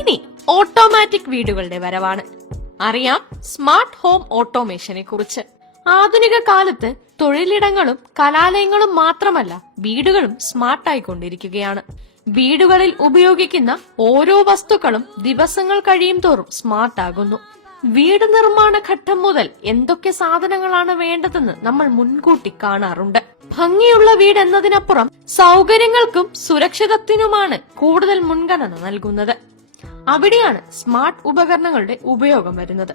ഇനി ഓട്ടോമാറ്റിക് വീടുകളുടെ വരവാണ്. അറിയാം സ്മാർട്ട് ഹോം ഓട്ടോമേഷനെ കുറിച്ച്. ആധുനിക കാലത്ത് തൊഴിലിടങ്ങളും കലാലയങ്ങളും മാത്രമല്ല വീടുകളും സ്മാർട്ടായിക്കൊണ്ടിരിക്കുകയാണ്. വീടുകളിൽ ഉപയോഗിക്കുന്ന ഓരോ വസ്തുക്കളും ദിവസങ്ങൾ കഴിയും തോറും സ്മാർട്ടാകുന്നു. വീട് നിർമ്മാണ ഘട്ടം മുതൽ എന്തൊക്കെ സാധനങ്ങളാണ് വേണ്ടതെന്ന് നമ്മൾ മുൻകൂട്ടി കാണാറുണ്ട്. ഭംഗിയുള്ള വീട് എന്നതിനപ്പുറം സൗകര്യങ്ങൾക്കും സുരക്ഷിതത്വത്തിനുമാണ് കൂടുതൽ മുൻഗണന നൽകുന്നത്. അവിടെയാണ് സ്മാർട്ട് ഉപകരണങ്ങളുടെ ഉപയോഗം വരുന്നത്.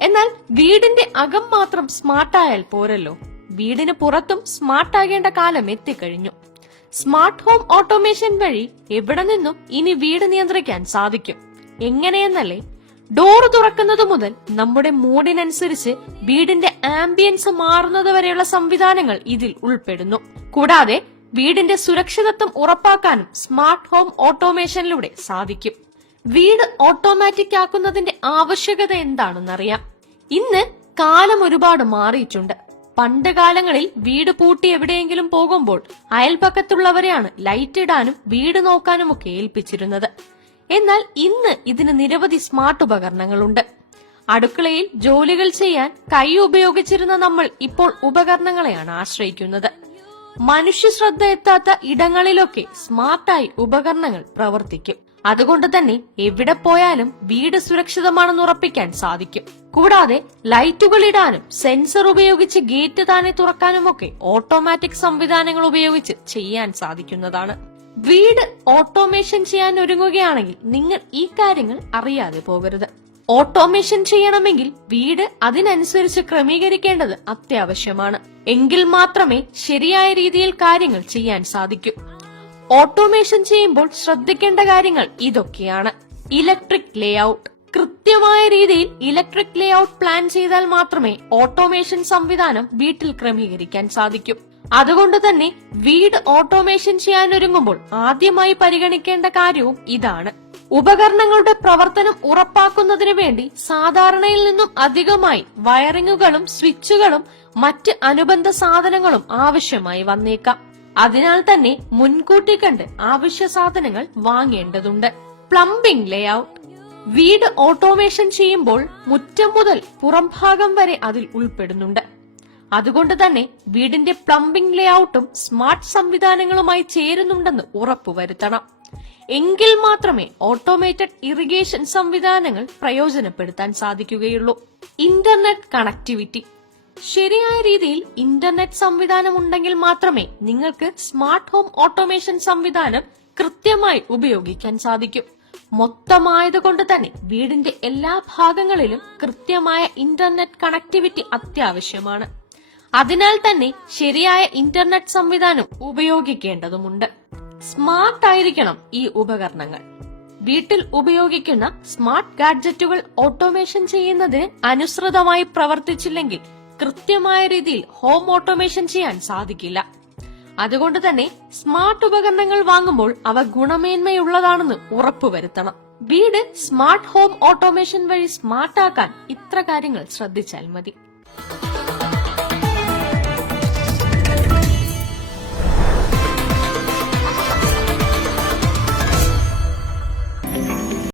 എന്നാൽ വീടിന്റെ അകം മാത്രം സ്മാർട്ടായാൽ പോരല്ലോ, വീടിന് പുറത്തും സ്മാർട്ടാകേണ്ട കാലം എത്തിക്കഴിഞ്ഞു. സ്മാർട്ട് ഹോം ഓട്ടോമേഷൻ വഴി എവിടെ നിന്നും ഇനി വീട് നിയന്ത്രിക്കാൻ സാധിക്കും. എങ്ങനെയെന്നല്ലേ? ഡോറ് തുറക്കുന്നത് മുതൽ നമ്മുടെ മൂഡിനനുസരിച്ച് വീടിന്റെ ആംബിയൻസ് മാറുന്നത് വരെയുള്ള സംവിധാനങ്ങൾ ഇതിൽ ഉൾപ്പെടുന്നു. കൂടാതെ വീടിന്റെ സുരക്ഷിതത്വം ഉറപ്പാക്കാനും സ്മാർട്ട് ഹോം ഓട്ടോമേഷനിലൂടെ സാധിക്കും. വീട് ഓട്ടോമാറ്റിക് ആക്കുന്നതിന്റെ ആവശ്യകത എന്താണെന്നറിയാം. ഇന്ന് കാലം ഒരുപാട് മാറിയിട്ടുണ്ട്. പണ്ട് കാലങ്ങളിൽ വീട് പൂട്ടി എവിടെയെങ്കിലും പോകുമ്പോൾ അയൽപക്കത്തുള്ളവരെയാണ് ലൈറ്റ് ഇടാനും വീട് നോക്കാനും ഒക്കെ ഏൽപ്പിച്ചിരുന്നത്. എന്നാൽ ഇന്ന് ഇതിന് നിരവധി സ്മാർട്ട് ഉപകരണങ്ങളുണ്ട്. അടുക്കളയിൽ ജോലികൾ ചെയ്യാൻ കൈ ഉപയോഗിച്ചിരുന്ന നമ്മൾ ഇപ്പോൾ ഉപകരണങ്ങളെയാണ് ആശ്രയിക്കുന്നത്. മനുഷ്യ ശ്രദ്ധ എത്താത്ത ഇടങ്ങളിലൊക്കെ സ്മാർട്ടായി ഉപകരണങ്ങൾ പ്രവർത്തിക്കും. അതുകൊണ്ട് തന്നെ എവിടെ പോയാലും വീട് സുരക്ഷിതമാണെന്ന് ഉറപ്പിക്കാൻ സാധിക്കും. കൂടാതെ ലൈറ്റുകൾ ഇടാനും സെൻസർ ഉപയോഗിച്ച് ഗേറ്റ് താനെ തുറക്കാനുമൊക്കെ ഓട്ടോമാറ്റിക് സംവിധാനങ്ങൾ ഉപയോഗിച്ച് ചെയ്യാൻ സാധിക്കുന്നതാണ്. വീട് ഓട്ടോമേഷൻ ചെയ്യാൻ ഒരുങ്ങുകയാണെങ്കിൽ നിങ്ങൾ ഈ കാര്യങ്ങൾ അറിയാതെ പോകരുത്. ഓട്ടോമേഷൻ ചെയ്യണമെങ്കിൽ വീട് അതിനനുസരിച്ച് ക്രമീകരിക്കേണ്ടത് അത്യാവശ്യമാണ്. എങ്കിൽ മാത്രമേ ശരിയായ രീതിയിൽ കാര്യങ്ങൾ ചെയ്യാൻ സാധിക്കൂ. ഓട്ടോമേഷൻ ചെയ്യുമ്പോൾ ശ്രദ്ധിക്കേണ്ട കാര്യങ്ങൾ ഇതൊക്കെയാണ്. Electric layout. കൃത്യമായ രീതിയിൽ ഇലക്ട്രിക് ലേഔട്ട് പ്ലാൻ ചെയ്താൽ മാത്രമേ ഓട്ടോമേഷൻ സംവിധാനം വീട്ടിൽ ക്രമീകരിക്കാൻ സാധിക്കൂ. അതുകൊണ്ട് തന്നെ വീട് ഓട്ടോമേഷൻ ചെയ്യാൻ ഒരുങ്ങുമ്പോൾ ആദ്യമായി പരിഗണിക്കേണ്ട കാര്യവും ഇതാണ്. ഉപകരണങ്ങളുടെ പ്രവർത്തനം ഉറപ്പാക്കുന്നതിന് വേണ്ടി സാധാരണയിൽ നിന്നും അധികമായി വയറിങ്ങുകളും സ്വിച്ചുകളും മറ്റ് അനുബന്ധ സാധനങ്ങളും ആവശ്യമായി വന്നേക്കാം. അതിനാൽ തന്നെ മുൻകൂട്ടി കണ്ട് ആവശ്യ സാധനങ്ങൾ വാങ്ങേണ്ടതുണ്ട്. Plumbing layout. വീട് ഓട്ടോമേഷൻ ചെയ്യുമ്പോൾ മുറ്റം മുതൽ പുറംഭാഗം വരെ അതിൽ ഉൾപ്പെടുന്നുണ്ട്. അതുകൊണ്ട് തന്നെ വീടിന്റെ പ്ലംബിംഗ് ലേഔട്ടും സ്മാർട്ട് സംവിധാനങ്ങളുമായി ചേരുന്നുണ്ടെന്ന് ഉറപ്പുവരുത്തണം. എങ്കിൽ മാത്രമേ ഓട്ടോമേറ്റഡ് ഇറിഗേഷൻ സംവിധാനങ്ങൾ പ്രയോജനപ്പെടുത്താൻ സാധിക്കുകയുള്ളൂ. Internet connectivity. ശരിയായ രീതിയിൽ ഇന്റർനെറ്റ് സംവിധാനം ഉണ്ടെങ്കിൽ മാത്രമേ നിങ്ങൾക്ക് സ്മാർട്ട് ഹോം ഓട്ടോമേഷൻ സംവിധാനം കൃത്യമായി ഉപയോഗിക്കാൻ സാധിക്കും. മൊത്തമായതുകൊണ്ട് തന്നെ വീടിന്റെ എല്ലാ ഭാഗങ്ങളിലും കൃത്യമായ ഇന്റർനെറ്റ് കണക്ടിവിറ്റി അത്യാവശ്യമാണ്. അതിനാൽ തന്നെ ശരിയായ ഇന്റർനെറ്റ് സംവിധാനം ഉപയോഗിക്കേണ്ടതുണ്ട്. സ്മാർട്ട് ആയിരിക്കണം ഈ ഉപകരണങ്ങൾ. വീട്ടിൽ ഉപയോഗിക്കുന്ന സ്മാർട്ട് ഗാഡ്ജറ്റുകൾ ഓട്ടോമേഷൻ ചെയ്യുന്നതിന് അനുസൃതമായി പ്രവർത്തിച്ചില്ലെങ്കിൽ കൃത്യമായ രീതിയിൽ ഹോം ഓട്ടോമേഷൻ ചെയ്യാൻ സാധിക്കില്ല. അതുകൊണ്ട് തന്നെ സ്മാർട്ട് ഉപകരണങ്ങൾ വാങ്ങുമ്പോൾ അവ ഗുണമേന്മയുള്ളതാണെന്ന് ഉറപ്പുവരുത്തണം. വീട് സ്മാർട്ട് ഹോം ഓട്ടോമേഷൻ വഴി സ്മാർട്ടാക്കാൻ ഇത്ര കാര്യങ്ങൾ ശ്രദ്ധിച്ചാൽ മതി.